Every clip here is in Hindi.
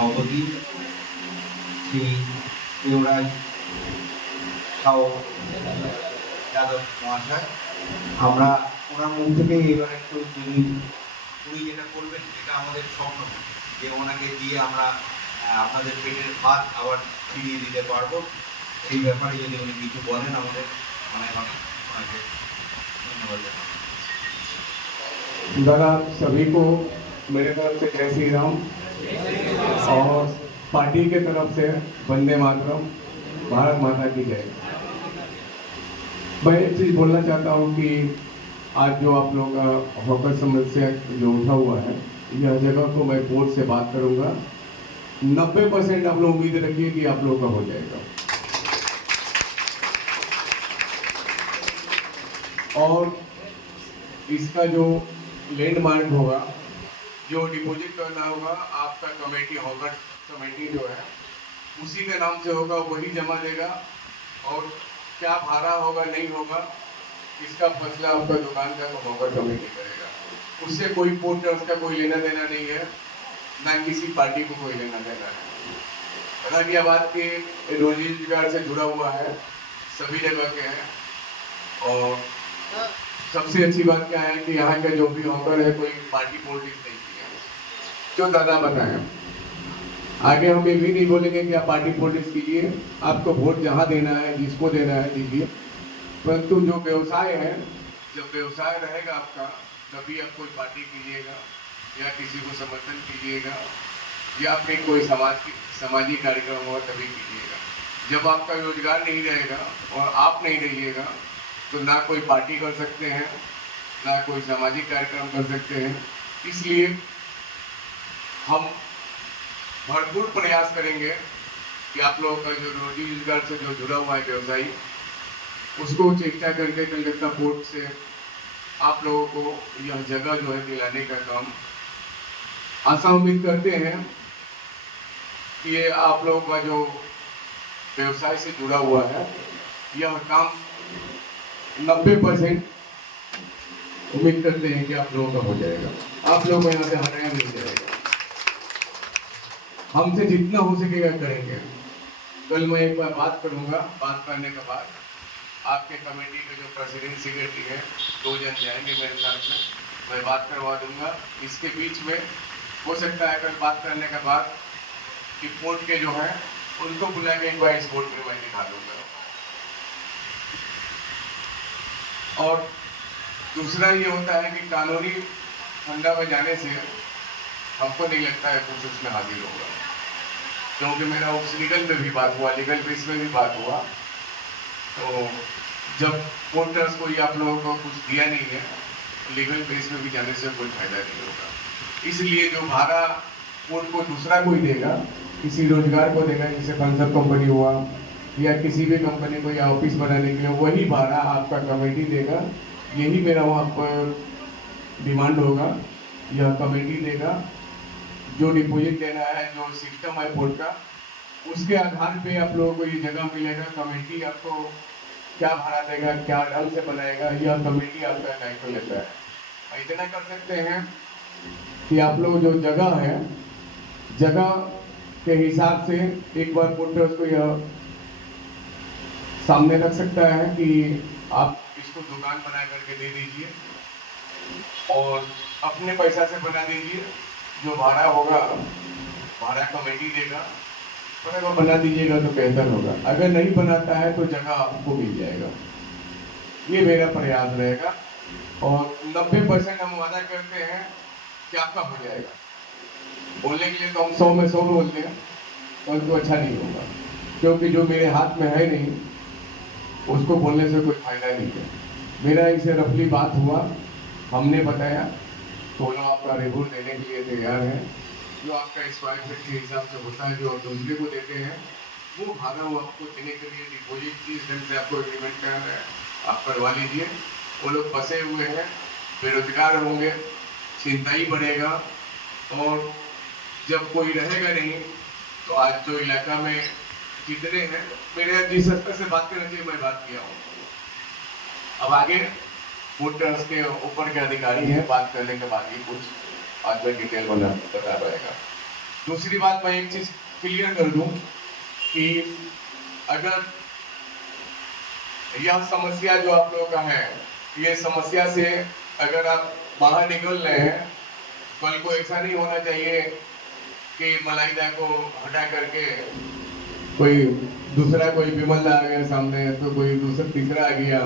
সভাপতি শ্রী দেবরাজ সাউ যাদব মহাশয়, আমরা ওনার মুখ থেকে এবার একটু উনি যেটা করবেন সেটা আমাদের স্বপ্ন, যে ওনাকে দিয়ে আমরা আপনাদের পেটের ভাত আবার ফিরিয়ে দিতে পারবো। সেই ব্যাপারে যদি উনি কিছু বলেন আমাদের অনেক অনেক ওনাকে ধন্যবাদ। दादा सभी को मेरे तरफ से जय श्री राम और पार्टी के तरफ से वंदे मातरम, भारत माता की जय। मैं एक चीज़ बोलना चाहता हूँ कि आज जो आप लोगों का हॉकर समस्या जो उठा हुआ है, यह जगह को मैं बोर्ड से बात करूँगा। 90% आप लोग उम्मीद रखिए कि आप लोगों का हो जाएगा। और इसका जो लैंडमार्क होगा, जो डिपॉजिट करना होगा, आपका कमेटी हॉकर कमेटी जो है उसी के नाम से होगा, वही जमा देगा। और क्या भाड़ा होगा नहीं होगा इसका फैसला आपका दुकान का हॉकर कमेटी करेगा। उससे कोई पोर्ट ट्रस्ट का कोई लेना देना नहीं है, ना किसी पार्टी को कोई लेना देना है। हालांकि अब आपके रोजी रोजगार से जुड़ा हुआ है, सभी जगह के हैं। और सबसे अच्छी बात क्या है कि यहाँ का जो भी हॉकर है कोई पार्टी पॉलिटिक्स नहीं किया, जो दादा बताया। आगे हम ये भी नहीं बोलेंगे कि आप पार्टी पॉलिटिक्स कीजिए, आपको वोट जहाँ देना है जिसको देना है दीजिए, परंतु जो व्यवसाय है, जब व्यवसाय रहेगा आपका तभी आप कोई पार्टी कीजिएगा या किसी को समर्थन कीजिएगा या फिर कोई सामाजिक कार्यक्रम होगा तभी कीजिएगा। जब आपका रोजगार नहीं रहेगा और आप नहीं रहिएगा तो ना कोई पार्टी कर सकते हैं, ना कोई सामाजिक कार्यक्रम कर सकते हैं। इसलिए हम भरपूर प्रयास करेंगे कि आप लोगों का जो रोजी रोजगार से जो जुड़ा हुआ है व्यवसायी, उसको चेष्टा करके कलकत्ता पोर्ट से आप लोगों को यह जगह जो है दिलाने का काम। आशा उम्मीद करते हैं कि ये आप लोगों का जो व्यवसाय से जुड़ा हुआ है, यह काम 90% उम्मीद करते हैं कि आप लोगों का हो जाएगा। आप लोगों को यहाँ से हटाया नहीं जाएगा, हमसे जितना हो सकेगा करेंगे। कल मैं एक बार बात करूँगा, बात करने के बाद आपके कमेटी के जो प्रेसिडेंट सेक्रेटरी है 2 जन जाएंगे मेरे साथ में, मैं बात करवा दूंगा। इसके बीच में हो सकता है कल बात करने के बाद कि पोर्ट के जो है उनको बुला के एक बार इस बोर्ड में मैं दिखा दूंगा। और दूसरा ये होता है कि कानूनी फंडा में जाने से हमको नहीं लगता है कुछ उसमें हासिल होगा, क्योंकि मेरा उस लीगल में भी बात हुआ, लीगल बेस में भी बात हुआ। तो जब पोर्टर्स को आप लोगों को कुछ दिया नहीं है, लीगल बेस में भी जाने से कोई फायदा नहीं होगा। इसलिए जो भाड़ा पोर्ट को दूसरा कोई देगा, किसी रोजगार को देगा, जैसे कंसर्ट कंपनी हुआ या किसी भी कंपनी को या ऑफिस बनाने के लिए, वही भाड़ा आपका कमेटी देगा। यही मेरा वहाँ पर डिमांड होगा, यह कमेटी देगा। जो डिपॉजिट देना है, जो सिस्टम है पोर्ट का, उसके आधार पे आप लोगों को ये जगह मिलेगा। कमेटी आपको क्या भाड़ा देगा, क्या ढंग से बनाएगा, यह कमेटी आपका दायित्व लेता है। इतना कर सकते हैं कि आप लोग जो जगह है, जगह के हिसाब से एक बार पोर्टर्स को यह सामने रख सकता है कि आप इसको दुकान बना करके दे दीजिए और अपने पैसा से बना दीजिए। जो भाड़ा होगा भाड़ा कमेटी देगा, अगर वो बना दीजिएगा तो बेहतर होगा। अगर नहीं बनाता है तो जगह आपको मिल जाएगा। ये मेरा प्रयास रहेगा और 90% हम वादा करते हैं कि आपका हो जाएगा। बोलने के लिए तो हम 100 में 100 बोलते हैं, परंतु अच्छा नहीं होगा, क्योंकि जो मेरे हाथ में है नहीं उसको बोलने से कोई फायदा नहीं है। मेरा इसे रफली बात हुआ, हमने बताया, तो लोग आपका रिव्यू देने के लिए तैयार है। जो आपका स्क्वायर फीट के हिसाब से होता है, जो आप दूसरे को देते हैं, वो भाड़ा वो आपको देने के लिए डिपॉजिट किस ढंग से आपको एग्रीमेंट करना है आप करवा लीजिए। वो लोग फंसे हुए हैं, बेरोजगार होंगे, चिंता ही बढ़ेगा। और जब कोई रहेगा नहीं तो आज जो इलाका में जितने हैं, मेरे जिस स्तर से बात करना चाहिए मैं बात किया हूँ। अब आगे वोटर्स के ऊपर के अधिकारी हैं, बात करने के बाद ही कुछ आज में डिटेल बता रहेगा। दूसरी बात मैं एक चीज क्लियर कर दूं कि अगर यह समस्या जो आप लोगों का है, ये समस्या से अगर आप बाहर निकल रहे हैं, कल को ऐसा नहीं होना चाहिए कि मलाइदा को हटा करके कोई दूसरा कोई विमल आ गया सामने, तो कोई दूसरा तीसरा आ गया,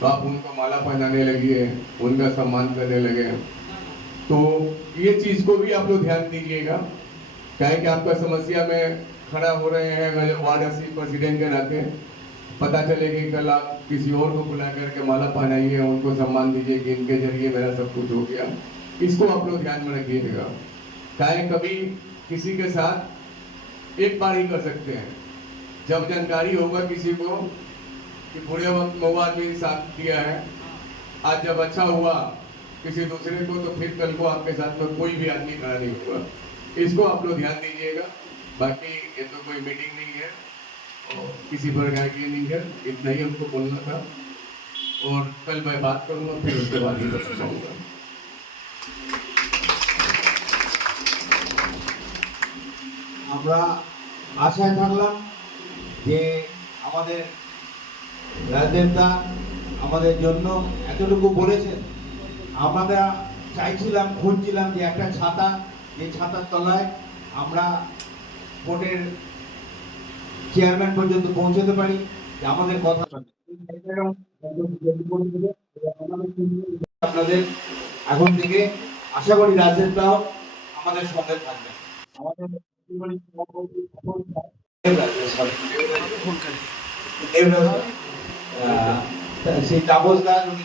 तो आप उनको माला पहनाने लगिए, उनका सम्मान करने लगे। तो ये चीज को भी आप लोग ध्यान दीजिएगा, क्या है कि आपका समस्या में खड़ा हो रहे हैं वाराणसी प्रेसिडेंट के नाते, पता चले कि कल आप किसी और को बुला करके माला पहनाइए, उनको सम्मान दीजिए कि इनके जरिए मेरा सब कुछ हो गया। इसको आप लोग ध्यान में रखिएगा। क्या है कभी किसी के साथ एक बार ही कर सकते हैं, जब जानकारी होगा किसी को कि बुरे वक्त में वो आदमी साथ दिया है, आज जब अच्छा हुआ किसी दूसरे को, तो फिर कल को आपके साथ में कोई भी आदमी खड़ा नहीं होगा। इसको आप लोग ध्यान दीजिएगा। बाकी ये तो कोई मीटिंग नहीं है और किसी प्रकार की नहीं है, इतना ही हमको बोलना था। और कल मैं बात करूंगा, फिर उसके बाद ही बताऊंगा। আমরা আশায় থাকলাম যে আমাদের রাজনেতা আমাদের জন্য এতটুকু বলেছেন। আমরা চাইছিলাম, খুঁজছিলাম যে একটা ছাতা, যে ছাতার তলায় আমরা বোর্ডের চেয়ারম্যান পর্যন্ত পৌঁছতে পারি, যে আমাদের কথা আপনাদের এখন থেকে আশা করি রাজনেতাও আমাদের সঙ্গে থাকবেন। আমাদের দেবরাজ, সেই তাপস দাস উনি